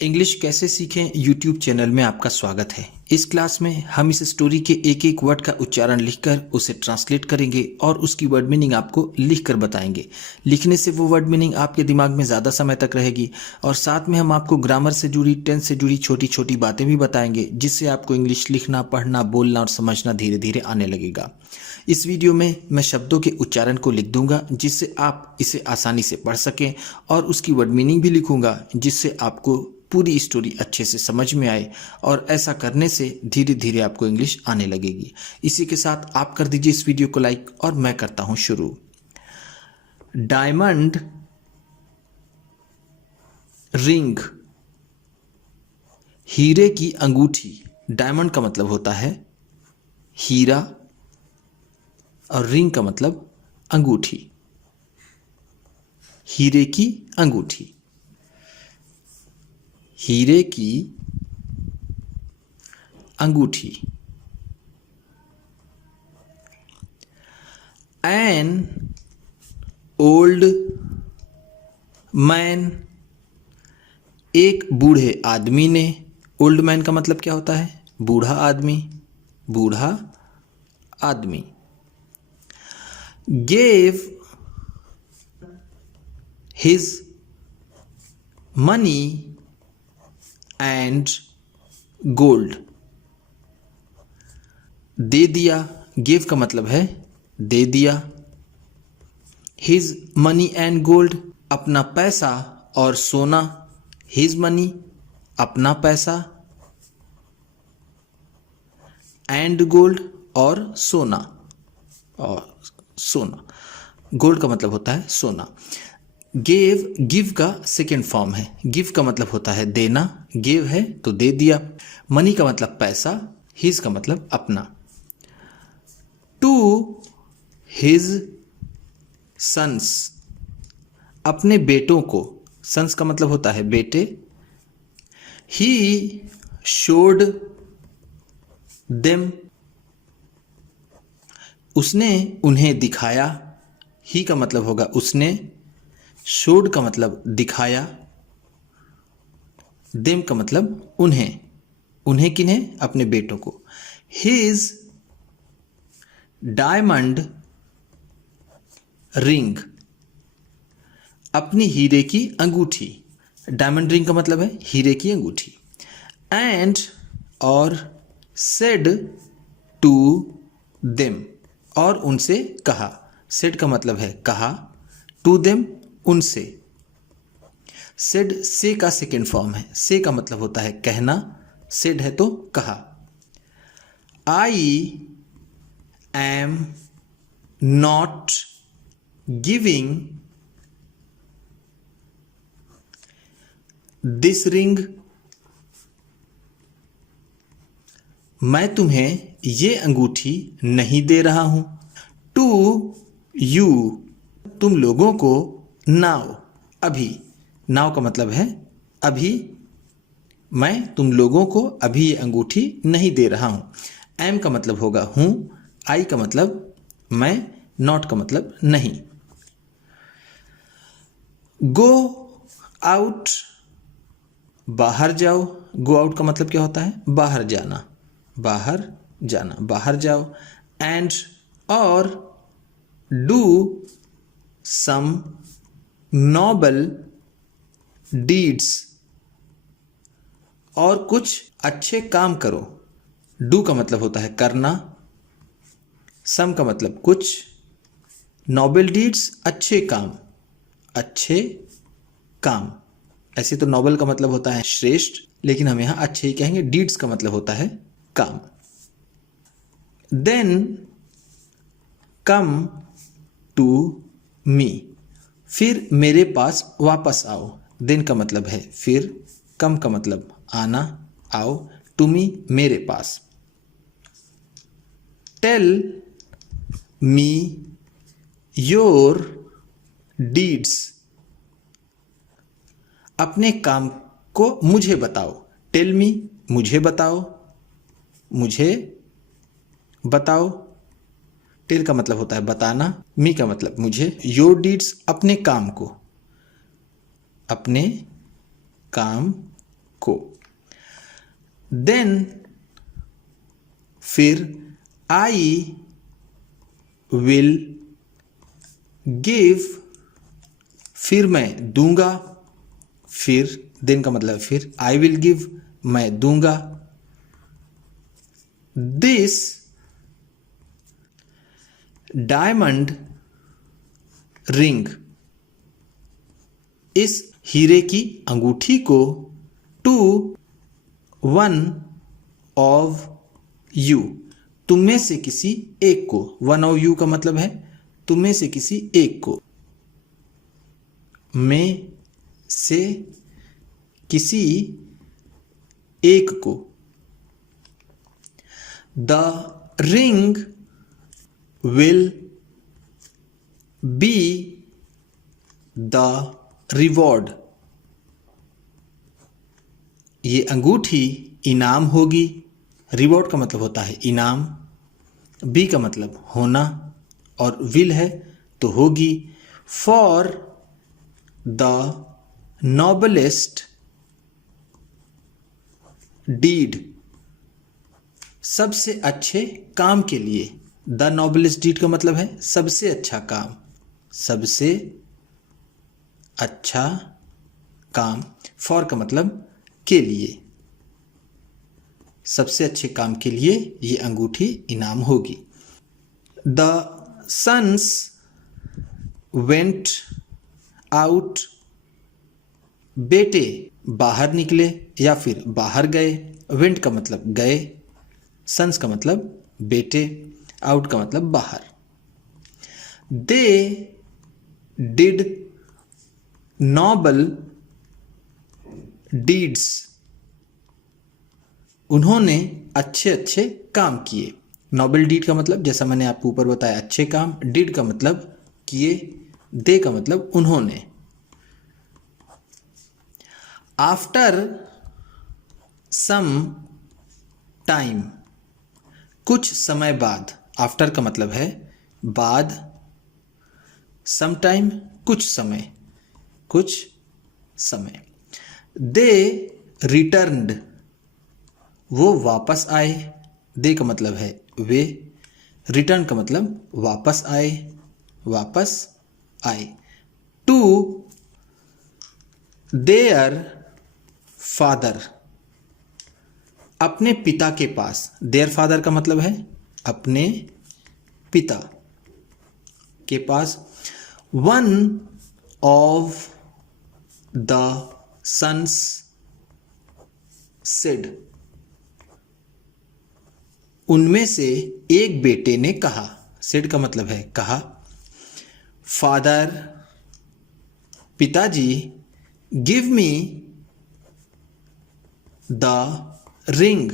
English कैसे सीखें YouTube channel में आपका स्वागत है। इस क्लास में हम इस स्टोरी के एक एक वर्ड का उच्चारण लिखकर उसे ट्रांसलेट करेंगे और उसकी वर्ड मीनिंग आपको लिखकर बताएंगे। लिखने से वो वर्ड मीनिंग आपके दिमाग में ज़्यादा समय तक रहेगी और साथ में हम आपको ग्रामर से जुड़ी, टेंस से जुड़ी छोटी छोटी बातें भी बताएंगे, जिससे आपको इंग्लिश लिखना, पढ़ना, बोलना और समझना धीरे धीरे आने लगेगा। इस वीडियो में मैं शब्दों के उच्चारण को लिख दूंगा जिससे आप इसे आसानी से पढ़ सकें और उसकी वर्ड मीनिंग भी लिखूंगा जिससे आपको पूरी स्टोरी अच्छे से समझ में आए और ऐसा करने से धीरे धीरे आपको इंग्लिश आने लगेगी। इसी के साथ आप कर दीजिए इस वीडियो को लाइक और मैं करता हूं शुरू। डायमंड रिंग, हीरे की अंगूठी। डायमंड का मतलब होता है हीरा और रिंग का मतलब अंगूठी। हीरे की अंगूठी, हीरे की अंगूठी। एन ओल्ड मैन, एक बूढ़े आदमी ने। ओल्ड मैन का मतलब क्या होता है? बूढ़ा आदमी, बूढ़ा आदमी। Gave his money and gold, दे दिया। गिव का मतलब है दे दिया। हिज मनी एंड गोल्ड, अपना पैसा और सोना। हिज मनी, अपना पैसा, एंड गोल्ड, और सोना। और सोना, गोल्ड का मतलब होता है सोना। गेव, गिव का सेकेंड फॉर्म है। गिव का मतलब होता है देना, गिव है तो दे दिया। मनी का मतलब पैसा, हिज का मतलब अपना। टू हिज सन्स, अपने बेटों को। सन्स का मतलब होता है बेटे। ही शोड देम, उसने उन्हें दिखाया। ही का मतलब होगा उसने, शोड का मतलब दिखाया, देम का मतलब उन्हें। उन्हें किन्हें? अपने बेटों को। हिज डायमंड रिंग, अपनी हीरे की अंगूठी। डायमंड रिंग का मतलब है हीरे की अंगूठी। एंड, और, सेड टू देम, और उनसे कहा। सेड का मतलब है कहा, टू देम, उनसे। सेड से का सेकेंड फॉर्म है। से का मतलब होता है कहना, सेड है तो कहा। I am not giving this ring, मैं तुम्हें ये अंगूठी नहीं दे रहा हूं। टू यू, तुम लोगों को। नाउ, अभी। नाउ का मतलब है अभी। मैं तुम लोगों को अभी ये अंगूठी नहीं दे रहा हूं। एम का मतलब होगा हूं। आई का मतलब मैं। नॉट का मतलब नहीं। गो आउट, बाहर जाओ। गो आउट का मतलब क्या होता है? बाहर जाना, बाहर जाना, बाहर जाओ। एंड, और, डू सम नोबल डीड्स, और कुछ अच्छे काम करो। डू का मतलब होता है करना, सम का मतलब कुछ, नोबल डीड्स अच्छे काम, अच्छे काम। ऐसे तो नोबल का मतलब होता है श्रेष्ठ, लेकिन हम यहां अच्छे ही कहेंगे। डीड्स का मतलब होता है काम। देन कम टू मी, फिर मेरे पास वापस आओ। देन का मतलब है फिर, कम का मतलब आना, आओ, टू मी, मेरे पास। टेल मी योर डीड्स, अपने काम को मुझे बताओ। टेल मी, मुझे बताओ, मुझे बताओ। टेल का मतलब होता है बताना, मी का मतलब मुझे, योर डीड्स, अपने काम को, अपने काम को। देन फिर आई विल गिव, फिर मैं दूंगा, फिर देन का मतलब फिर, आई विल गिव मैं दूंगा, दिस डायमंड रिंग, इस हीरे की अंगूठी को, टू वन ऑफ यू, तुम में से किसी एक को, वन ऑफ यू का मतलब है तुम में से किसी एक को, में से किसी एक को, the ring will be the reward, ये अंगूठी इनाम होगी। रिवॉर्ड का मतलब होता है इनाम, बी का मतलब होना, और विल है तो होगी, फॉर द नोबलेस्ट डीड, सबसे अच्छे काम के लिए। द नोबलेस्ट डीड का मतलब है सबसे अच्छा काम, सबसे अच्छा काम, फॉर का मतलब के लिए, सबसे अच्छे काम के लिए ये अंगूठी इनाम होगी। द सन्स वेंट आउट, बेटे बाहर निकले या फिर बाहर गए, वेंट का मतलब गए, सन्स का मतलब बेटे, आउट का मतलब बाहर। दे डिड नोबल डीड्स, उन्होंने अच्छे अच्छे काम किए। नोबल डीड का मतलब जैसा मैंने आपको ऊपर बताया अच्छे काम, डिड का मतलब किए, दे का मतलब उन्होंने। आफ्टर सम टाइम, कुछ समय बाद, आफ्टर का मतलब है बाद, सम टाइम कुछ समय, कुछ समय। दे रिटर्न्ड, वो वापस आए, दे का मतलब है वे, रिटर्न का मतलब वापस आए, वापस आए। टू देयर फादर, अपने पिता के पास, देयर फादर का मतलब है अपने पिता के पास। One of the sons said, उनमें से एक बेटे ने कहा, सेड का मतलब है कहा। फादर पिताजी, गिव मी द रिंग,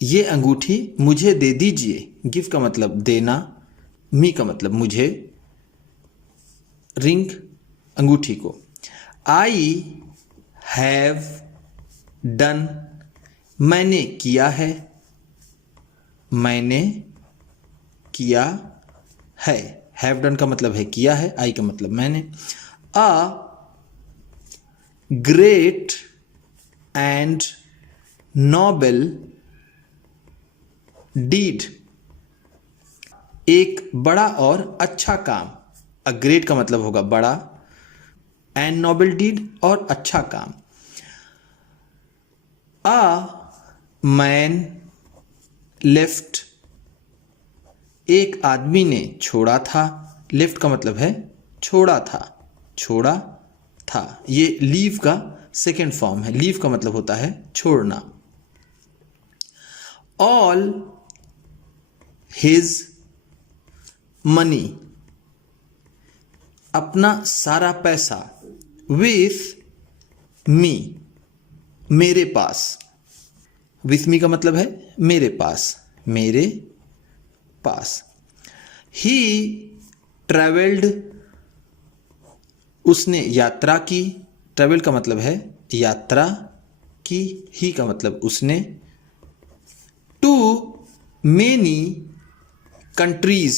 ये अंगूठी मुझे दे दीजिए। गिव का मतलब देना, मी का मतलब मुझे, रिंग अंगूठी को। आई हैव डन, मैंने किया है, मैंने किया है, हैव डन का मतलब है किया है, आई का मतलब मैंने। A great and noble deed, एक बड़ा और अच्छा काम। अ ग्रेट का मतलब होगा बड़ा, एंड नोबल डीड और अच्छा काम। अ मैन लेफ्ट, एक आदमी ने छोड़ा था, लेफ्ट का मतलब है छोड़ा था, छोड़ा था। ये लीव का सेकेंड फॉर्म है, लीव का मतलब होता है छोड़ना। ऑल हिज मनी, अपना सारा पैसा। विथ मी, मेरे पास। विथ मी का मतलब है मेरे पास, मेरे पास। ही ट्रेवल्ड, उसने यात्रा की। ट्रेवल का मतलब है यात्रा की, ही का मतलब उसने। टू मेनी कंट्रीज,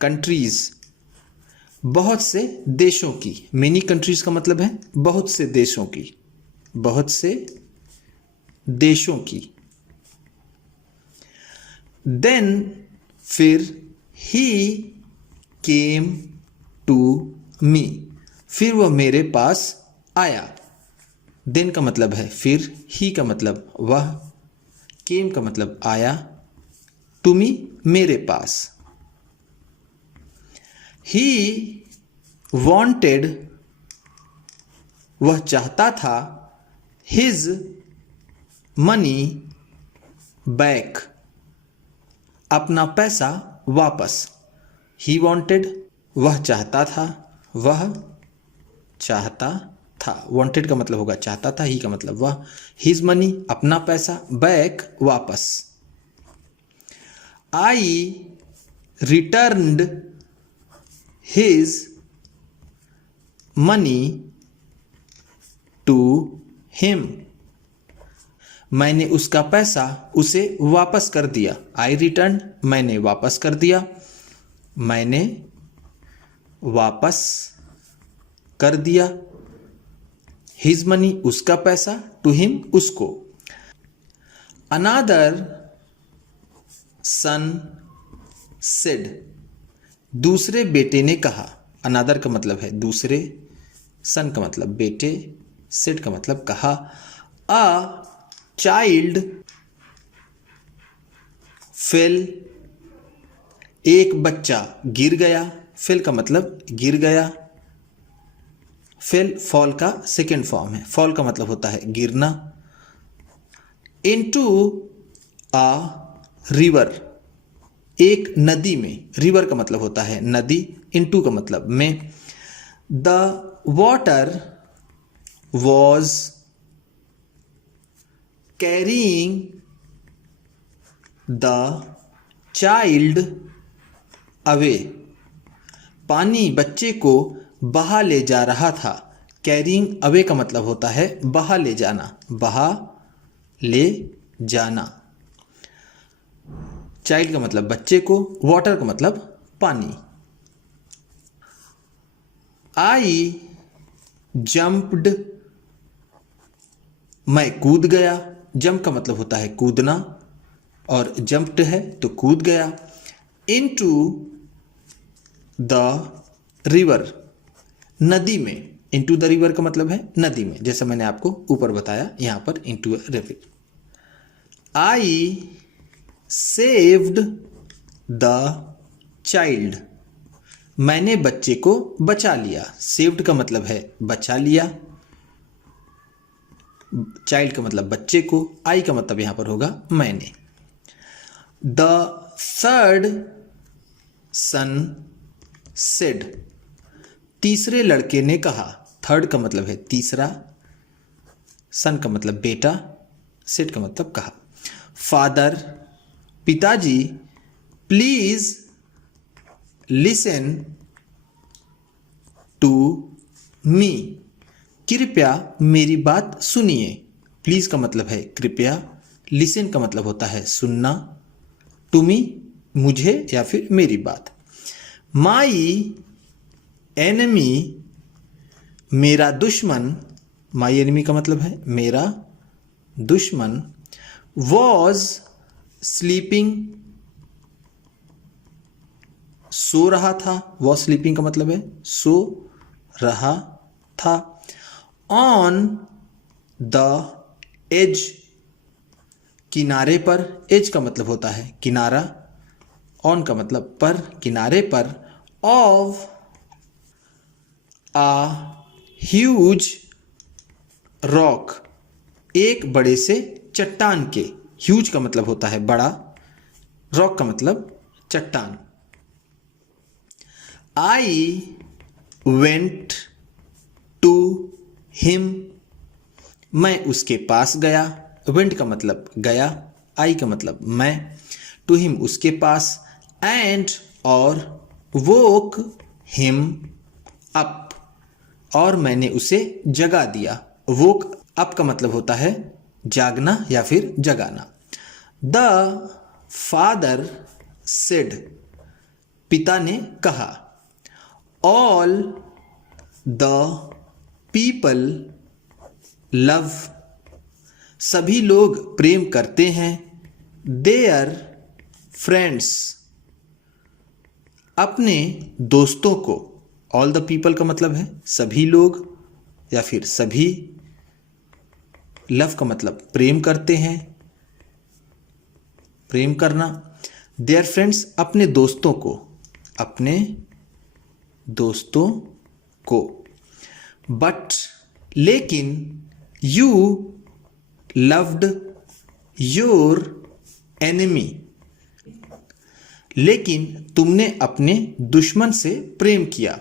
कंट्रीज बहुत से देशों की, मेनी कंट्रीज का मतलब है बहुत से देशों की, बहुत से देशों की। देन फिर ही केम टू मी, फिर वह मेरे पास आया। देन का मतलब है फिर, ही का मतलब वह, केम का मतलब आया, टू मी मेरे पास। ही वॉन्टेड, वह चाहता था, हिज मनी बैक, अपना पैसा वापस। ही वॉन्टेड, वह चाहता था, वह चाहता था। वॉन्टेड का मतलब होगा चाहता था, ही का मतलब वह, हिज मनी अपना पैसा, बैक वापस। I returned his money to him, मैंने उसका पैसा उसे वापस कर दिया। आई रिटर्न, मैंने वापस कर दिया, मैंने वापस कर दिया। हिज मनी उसका पैसा, टू हिम उसको। अनादर सन सेड, दूसरे बेटे ने कहा। अनादर का मतलब है दूसरे, सन का मतलब बेटे, सेड का मतलब कहा। अ चाइल्ड फेल, एक बच्चा गिर गया। फेल का मतलब गिर गया। फेल फॉल का सेकेंड फॉर्म है। फॉल का मतलब होता है गिरना। इनटू अ रिवर, एक नदी में। रिवर का मतलब होता है नदी, इनटू का मतलब में। The water was carrying the child away, पानी बच्चे को बहा ले जा रहा था। कैरिंग अवे का मतलब होता है बहा ले जाना, बहा ले जाना। चाइल्ड का मतलब बच्चे को, वाटर का मतलब पानी। आई जंप्ड, मैं कूद गया। जंप का मतलब होता है कूदना, और जंप्ड है तो कूद गया। इनटू द रिवर, नदी में। इनटू द रिवर का मतलब है नदी में, जैसा मैंने आपको ऊपर बताया यहां पर into river. I saved the child, मैंने बच्चे को बचा लिया। सेव्ड का मतलब है बचा लिया, चाइल्ड का मतलब बच्चे को, आई का मतलब यहां पर होगा मैंने। द थर्ड सन सेड, तीसरे लड़के ने कहा। थर्ड का मतलब है तीसरा, सन का मतलब बेटा, सेड का मतलब कहा। फादर पिताजी, प्लीज लिसन टू मी, कृपया मेरी बात सुनिए। प्लीज का मतलब है कृपया, लिसन का मतलब होता है सुनना, टू मी मुझे या फिर मेरी बात। माई एनिमी, मेरा दुश्मन, माई एनिमी का मतलब है मेरा दुश्मन। वॉज स्लीपिंग, सो रहा था। वॉज स्लीपिंग का मतलब है सो रहा था। ऑन द एज, किनारे पर। एज का मतलब होता है किनारा, ऑन का मतलब पर, किनारे पर। ऑफ आ ह्यूज रॉक, एक बड़े से चट्टान के। ह्यूज का मतलब होता है बड़ा, रॉक का मतलब चट्टान। आई वेंट टू हिम, मैं उसके पास गया। वेंट का मतलब गया, आई का मतलब मैं, टू हिम उसके पास। एंड और वोक हिम अप, और मैंने उसे जगा दिया। वोक अप का मतलब होता है जागना या फिर जगाना। द फादर सेड, पिता ने कहा। ऑल द पीपल लव, सभी लोग प्रेम करते हैं, देयर फ्रेंड्स, अपने दोस्तों को। ऑल द पीपल का मतलब है सभी लोग या फिर सभी, लव का मतलब प्रेम करते हैं, प्रेम करना, देयर फ्रेंड्स अपने दोस्तों को, अपने दोस्तों को। बट लेकिन यू लव्ड योर एनिमी, लेकिन तुमने अपने दुश्मन से प्रेम किया।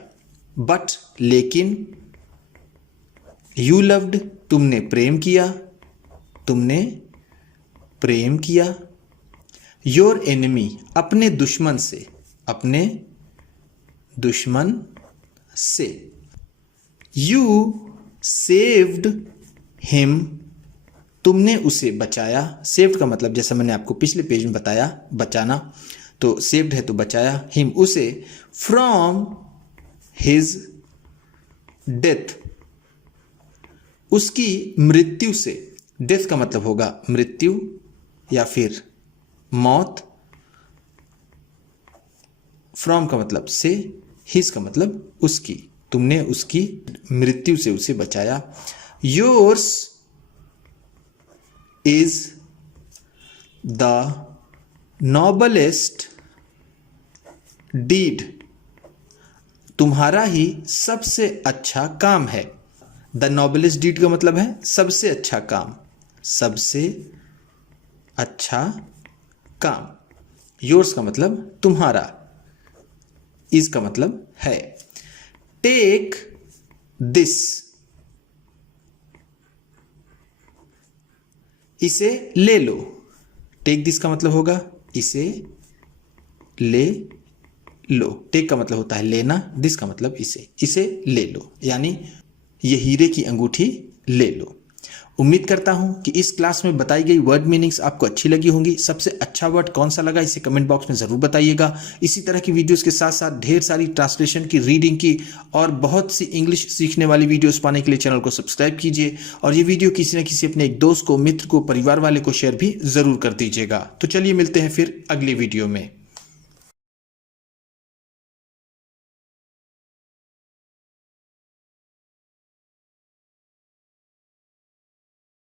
बट लेकिन, यू लव्ड तुमने प्रेम किया, तुमने प्रेम किया, योर एनिमी अपने दुश्मन से, अपने दुश्मन से, यू सेव्ड हिम तुमने उसे बचाया। सेव्ड का मतलब जैसा मैंने आपको पिछले पेज में बताया, बचाना, तो सेव्ड है तो बचाया, हिम उसे, फ्रॉम हिज डेथ उसकी मृत्यु से। डेथ का मतलब होगा मृत्यु या फिर मौत, फ्रॉम का मतलब से, हिज का मतलब उसकी, तुमने उसकी मृत्यु से उसे बचाया। Yours is the noblest deed, तुम्हारा ही सबसे अच्छा काम है। द नोबलेस्ट डीड का मतलब है सबसे अच्छा काम, सबसे अच्छा काम। योर्स का मतलब तुम्हारा, इज का मतलब है। टेक दिस, इसे ले लो। टेक दिस का मतलब होगा इसे ले लो। टेक का मतलब होता है लेना, दिस का मतलब इसे ले लो, यानी ये हीरे की अंगूठी ले लो। उम्मीद करता हूं कि इस क्लास में बताई गई वर्ड मीनिंग्स आपको अच्छी लगी होंगी। सबसे अच्छा वर्ड कौन सा लगा इसे कमेंट बॉक्स में ज़रूर बताइएगा। इसी तरह की वीडियोस के साथ साथ ढेर सारी ट्रांसलेशन की, रीडिंग की और बहुत सी इंग्लिश सीखने वाली वीडियोस पाने के लिए चैनल को सब्सक्राइब कीजिए और ये वीडियो किसी न किसी अपने एक दोस्त को, मित्र को, परिवार वाले को शेयर भी ज़रूर कर दीजिएगा। तो चलिए मिलते हैं फिर अगली वीडियो में।